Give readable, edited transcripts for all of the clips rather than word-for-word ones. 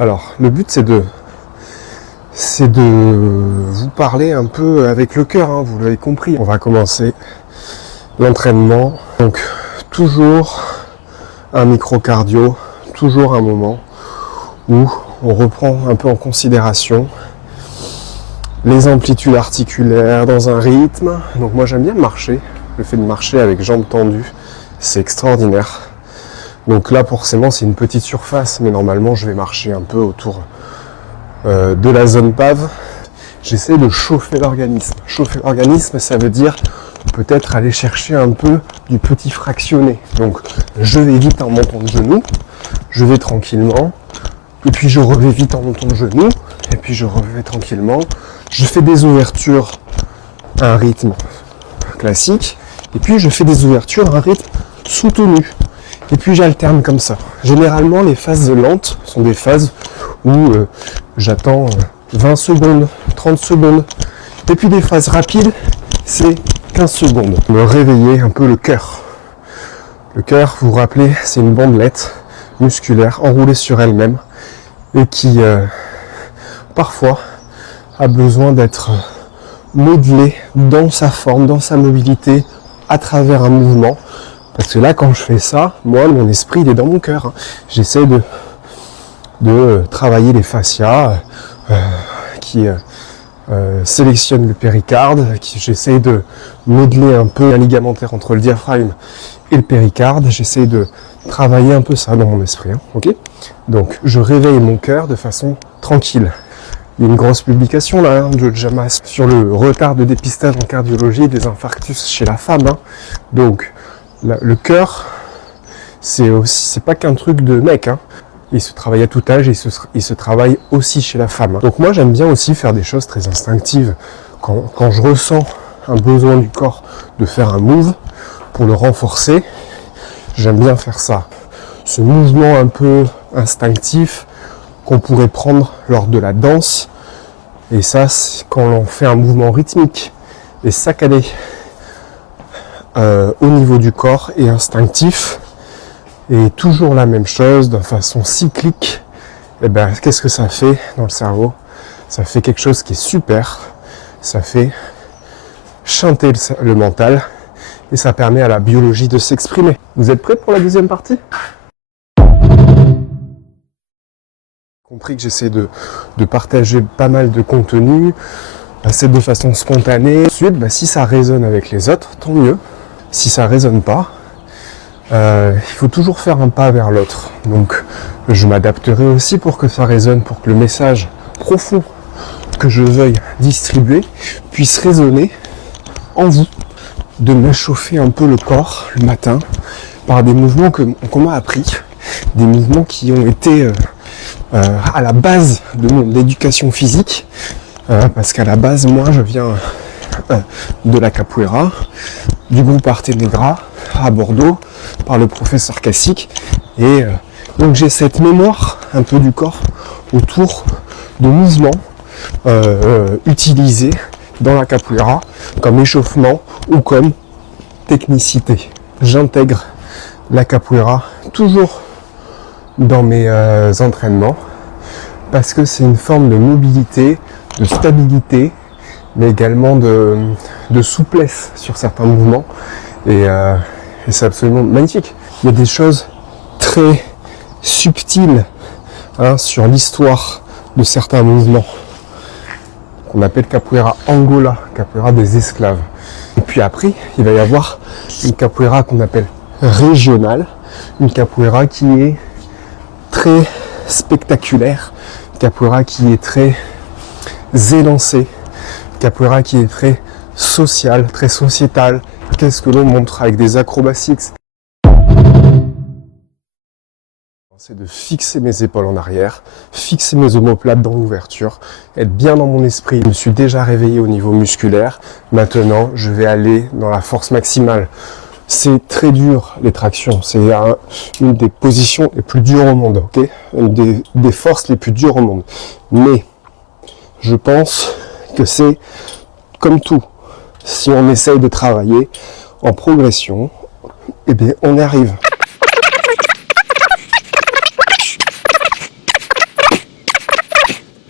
Alors, le but c'est de vous parler un peu avec le cœur, hein, vous l'avez compris. On va commencer l'entraînement. Donc, toujours un micro-cardio, toujours un moment où on reprend un peu en considération les amplitudes articulaires dans un rythme. Donc moi j'aime bien marcher. Le fait de marcher avec jambes tendues, c'est extraordinaire. Donc là forcément c'est une petite surface, mais normalement je vais marcher un peu autour de la zone pave. J'essaie de chauffer l'organisme. Chauffer l'organisme, ça veut dire peut-être aller chercher un peu du petit fractionné. Donc je vais vite en montant de genoux, je vais tranquillement, et puis je revais vite en montant de genoux, et puis je revais tranquillement. Je fais des ouvertures à un rythme classique, et puis je fais des ouvertures à un rythme soutenu. Et puis j'alterne comme ça. Généralement, les phases lentes sont des phases où j'attends 20 secondes, 30 secondes. Et puis des phases rapides, c'est 15 secondes. Me réveiller un peu le cœur. Le cœur, vous vous rappelez, c'est une bandelette musculaire enroulée sur elle-même et qui parfois a besoin d'être modelée dans sa forme, dans sa mobilité, à travers un mouvement. Parce que là, quand je fais ça, moi, mon esprit, il est dans mon cœur. Hein. J'essaie de travailler les fascias qui sélectionnent le péricarde. J'essaie de modeler un peu un ligamentaire entre le diaphragme et le péricarde. J'essaie de travailler un peu ça dans mon esprit. Hein, okay, donc, je réveille mon cœur de façon tranquille. Il y a une grosse publication là, hein, de Jamas sur le retard de dépistage en cardiologie des infarctus chez la femme. Hein. Donc, le cœur, c'est pas qu'un truc de mec, hein. Il se travaille à tout âge et il se travaille aussi chez la femme. Hein. Donc moi j'aime bien aussi faire des choses très instinctives. Quand je ressens un besoin du corps de faire un move pour le renforcer, j'aime bien faire ça. Ce mouvement un peu instinctif qu'on pourrait prendre lors de la danse. Et ça, c'est quand on fait un mouvement rythmique et saccadé. Au niveau du corps et instinctif, et toujours la même chose, de façon cyclique, et ben qu'est-ce que ça fait dans le cerveau? Ça fait quelque chose qui est super, ça fait chanter le mental, et ça permet à la biologie de s'exprimer. Vous êtes prêts pour la deuxième partie? Compris que j'essaie de partager pas mal de contenu, c'est de façon spontanée. Ensuite, si ça résonne avec les autres, tant mieux. Si ça résonne pas, il faut toujours faire un pas vers l'autre. Donc je m'adapterai aussi pour que ça résonne, pour que le message profond que je veuille distribuer puisse résonner en vous, de m'échauffer un peu le corps le matin par des mouvements qu'on m'a appris, des mouvements qui ont été à la base de mon éducation physique, parce qu'à la base, moi je viens de la capoeira, du groupe Arte Negra à Bordeaux, par le professeur Cacique, et donc j'ai cette mémoire un peu du corps autour de mouvements utilisés dans la capoeira comme échauffement ou comme technicité. J'intègre la capoeira toujours dans mes entraînements parce que c'est une forme de mobilité, de stabilité, mais également de souplesse sur certains mouvements, et c'est absolument magnifique. Il y a des choses très subtiles sur l'histoire de certains mouvements qu'on appelle capoeira Angola, capoeira des esclaves. Et puis après, il va y avoir une capoeira qu'on appelle régionale, une capoeira qui est très spectaculaire, une capoeira qui est très élancée, capoeira qui est très sociale, très sociétale. Qu'est-ce que l'on montre avec des acrobaties? C'est de fixer mes épaules en arrière, fixer mes omoplates dans l'ouverture, être bien dans mon esprit. Je me suis déjà réveillé au niveau musculaire. Maintenant, je vais aller dans la force maximale. C'est très dur, les tractions. C'est une des positions les plus dures au monde, ok? Une des forces les plus dures au monde. Mais je pense que c'est comme tout. Si on essaye de travailler en progression, eh bien, on y arrive.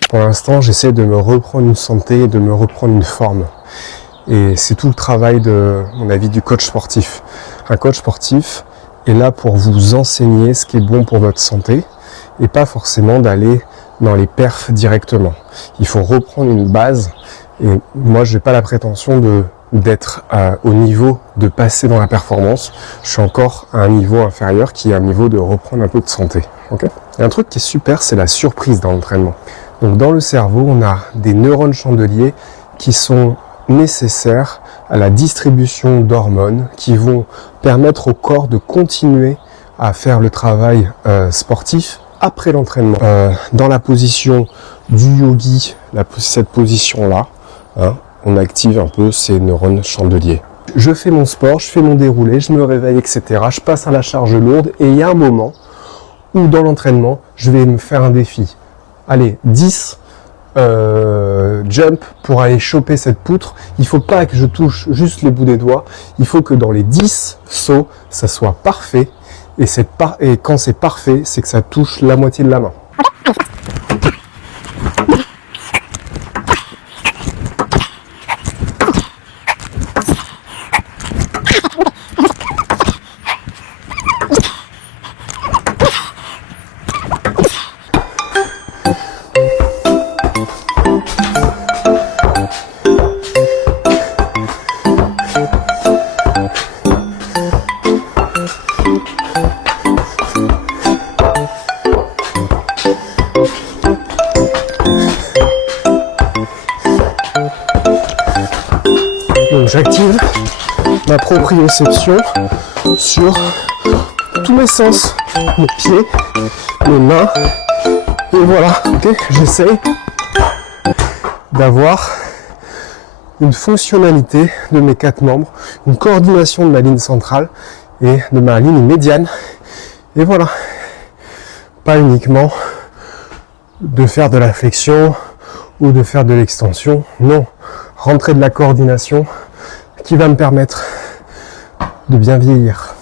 Pour l'instant, j'essaie de me reprendre une santé et de me reprendre une forme. Et c'est tout le travail de, à mon avis, du coach sportif. Un coach sportif est là pour vous enseigner ce qui est bon pour votre santé et pas forcément d'aller dans les perfs directement. Il faut reprendre une base et moi, je n'ai pas la prétention d'être au niveau de passer dans la performance. Je suis encore à un niveau inférieur qui est un niveau de reprendre un peu de santé. Okay ? Et un truc qui est super, c'est la surprise dans l'entraînement. Donc dans le cerveau, on a des neurones chandeliers qui sont nécessaires à la distribution d'hormones qui vont permettre au corps de continuer à faire le travail sportif après l'entraînement. Dans la position du yogi, cette position-là, on active un peu ces neurones chandeliers. Je fais mon sport, je fais mon déroulé, je me réveille, etc. Je passe à la charge lourde et il y a un moment où dans l'entraînement, je vais me faire un défi. Allez, 10 jump pour aller choper cette poutre. Il faut pas que je touche juste les bouts des doigts. Il faut que dans les 10 sauts, ça soit parfait. Et quand c'est parfait, c'est que ça touche la moitié de la main. Donc j'active ma proprioception sur tous mes sens, mes pieds, mes mains, et voilà, ok, j'essaye d'avoir une fonctionnalité de mes 4 membres, une coordination de ma ligne centrale et de ma ligne médiane, et voilà, pas uniquement de faire de la flexion ou de faire de l'extension, non, rentrer de la coordination qui va me permettre de bien vieillir.